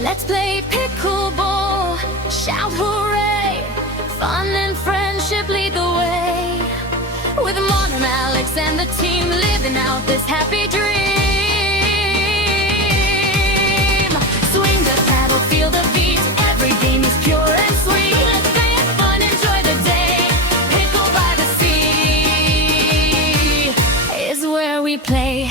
Let's play pickleball, shout hooray! Fun and friendship lead the way. With Mon and Alex and the team living out this happy dream. Swing the paddle, feel the beat, every game is pure and sweet. Let's play have fun, enjoy the day. Pickle by the sea is where we play.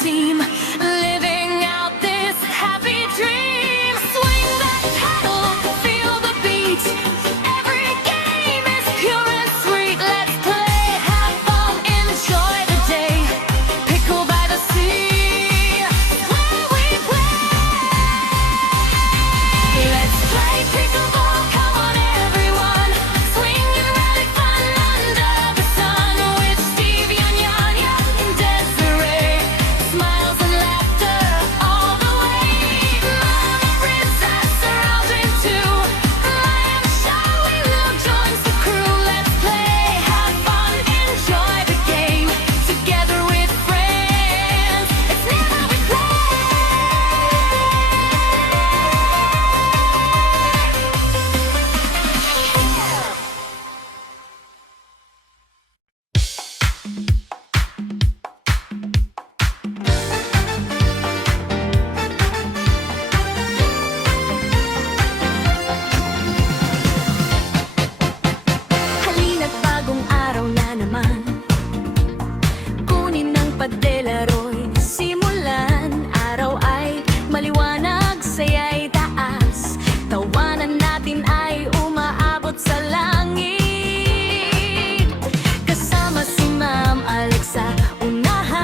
Team living out this happy dream. Swing that paddle, feel the beat. Every game is pure and sweet. Let's play, have fun, enjoy the day. Pickle by the sea, where we play. Let's play pickleball, come on everyone. Swing and rally fun under the sun with Stevie and Yanya and Desiree. Smiles and laughter all the way. Mama Princess are all dream too. Lion Charlie Will joins the crew. Let's play, have fun, enjoy the game. Together with friends, it's never we play. Halina't bagong araw na naman. Kunin ng pagdelaro'y simulan. Araw ay maliwanag, saya'y taas. Tawanan natin ay umaabot sa langit. Kasama si Ma'am Alexa, unahan.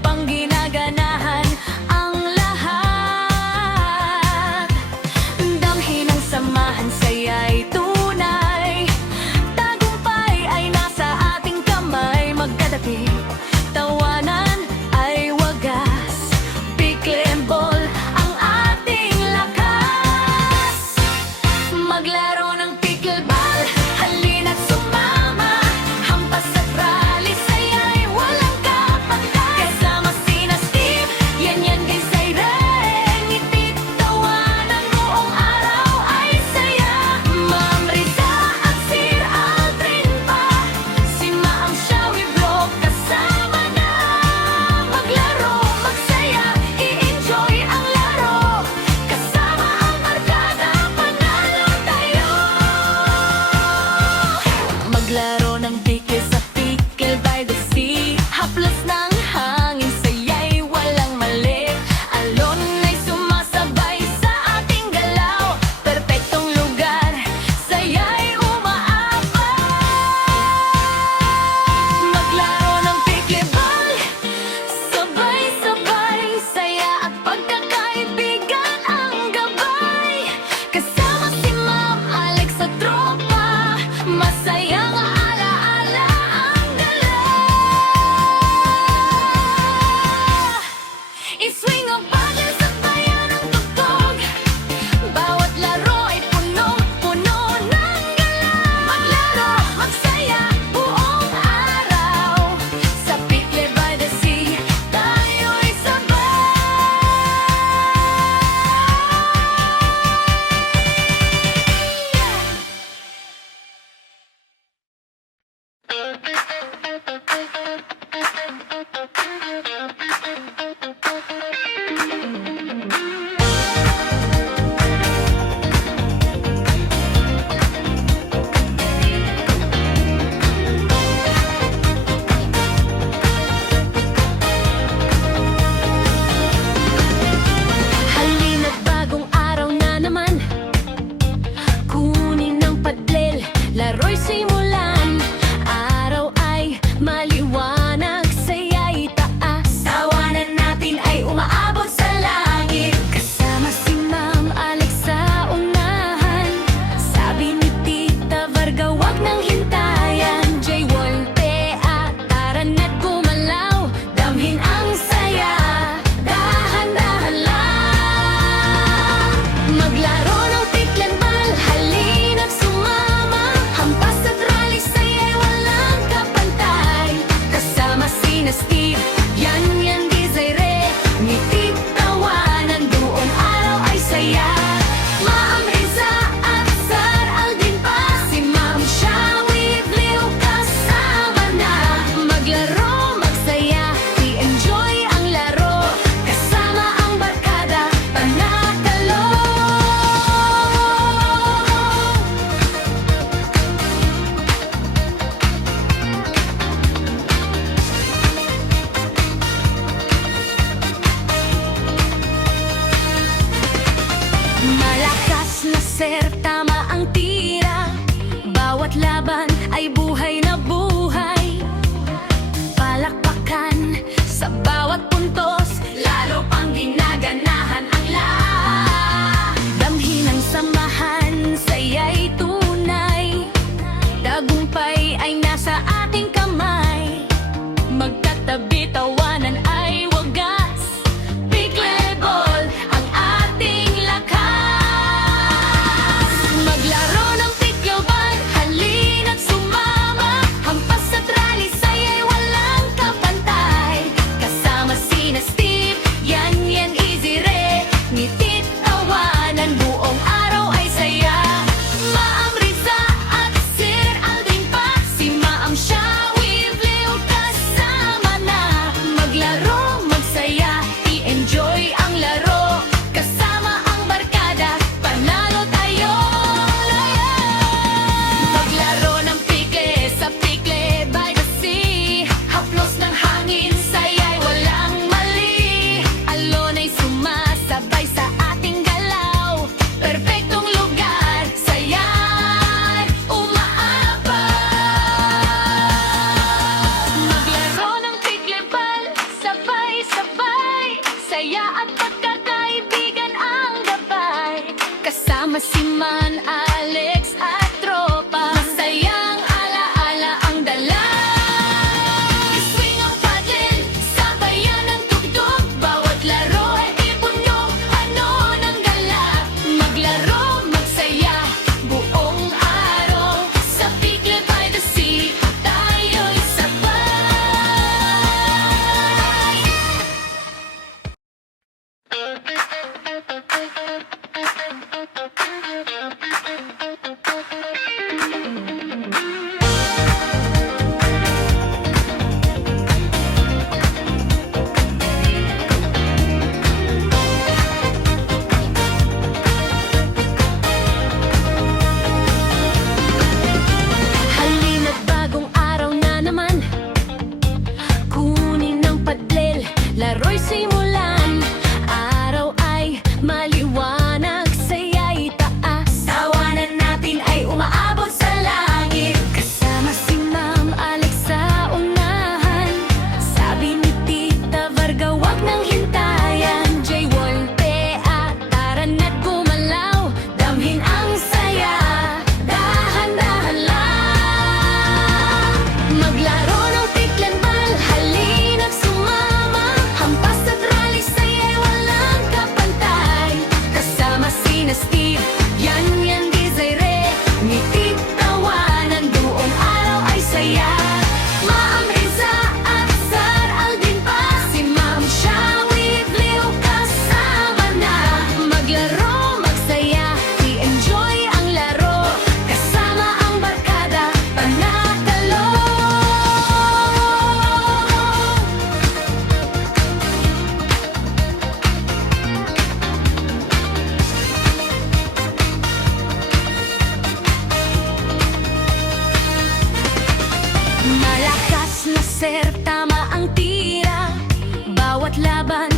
pang ginaganahan ang lahat. Damhin ang samahan, saya'y tunay. Tagumpay ay nasa ating kamay. Magkatabi, tawanan ay wagas. Pickle and ball ang ating lakas. Maglaro ng pickleball, halina't sumama. Hampas at rally, saya'y walang kapantay. Kasama sina Steve, yan kay Zaire. Ngiti't tawanan buong araw ay saya. Ma'am Riza at Sir Aldrin pa, si Maang Shawi Vlog kasama na. Maglaro, magsaya, i-enjoy ang laro. Kasama ang barkada, panalo tayo. Maglaro ng pickle sa Pickle by the Sea. Haplos ng hangin, saya'y walang mali. Alon ay sumasabay sa ating galaw. Perpektong lugar, saya'y umaapaw. Maglaro ng pickleball, sabay-sabay, saya at pagkakaibigan ang gabay. Kasama si Ma'am Alex sa tropa, masayang alaala ang dala. I-swing ang paddle sa bayan ng tugtog. Bawat laro ay punong-puno ng gala. Maglaro, magsaya buong araw. Sa Pickle by the Sea, tayo'y sabay. Halina't bagong araw na naman. Kunin ang padel, laro'y simulan. Araw ay maliwanag, saya'y taas. Tawanan natin ay umaabot sa langit. Kasama si Ma'am Alex sa unahan. Sabi ni Tita Varga, wag nang hintayan. Jay Wolpea, tara na't gumalaw. Damhin ang saya, dahan-dahan lang. Maglaro ng pickleball, halina't sumama. Hampas at rally, saya'y walang kapantay. Kasama sina Steve, yan di Zaire. Ngiti't tawanan, buong araw ay saya. Ma'am Riza at Sir Aldrin pa, si Ma'am Shawi Vlog kasama na. Maglaro, magsaya, i-enjoy ang laro. Kasama ang barkada, panatalo. Malakas na Sir, tama ang tira. Bawat laban ay buhay na buhay. Palakpakan sa bawat puntos, lalo pang ginaganahan ang lahat. Damhin ang samahan, saya'y tunay. Tagumpay ay nasa ating kamay. Magkatabi, tawanan ay wagas. Pickleball ang ating lakas. Maglaro ng pickleball, halina't sumama. saya at pagkakaibigan ang gabay. Kasama si Man, Alex at tropa, masayang alaala ang dala. I-swing ang paddle, sabayan ang tugtog, bawat laro ay ipon nyo, ano ng gala. Maglaro, magsaya, buong araw, sa Bicol by the Sea, tayo'y sabay. Halina't bagong araw na naman, kunin ng padlel, laro'y simulan. Araw ay maliwanag, saya'y taas, tawanan natin ay umaabot sa langit. Kasama si Ma'am Alex sa unahan, sabi ni Tita Varga wag nang hintayan. Jay Wolpea, tara na't gumalaw, damhin ang saya, dahan-dahan lang. Maglaro ng tiklanbal, halina't sumama, hampas at rally, saya'y walang kapantay. Kasama sina Steve, Yan Desiree, ngitit tawanan, buong araw ay saya. Ma'am Riza at Sir Aldin pa, si Ma'am Shawi Blue kasama na. Maglaro, magsaya, i-enjoy ang laro, kasama ang barkada, panatalo. Malakas na ser, tama ang tira, bawat laban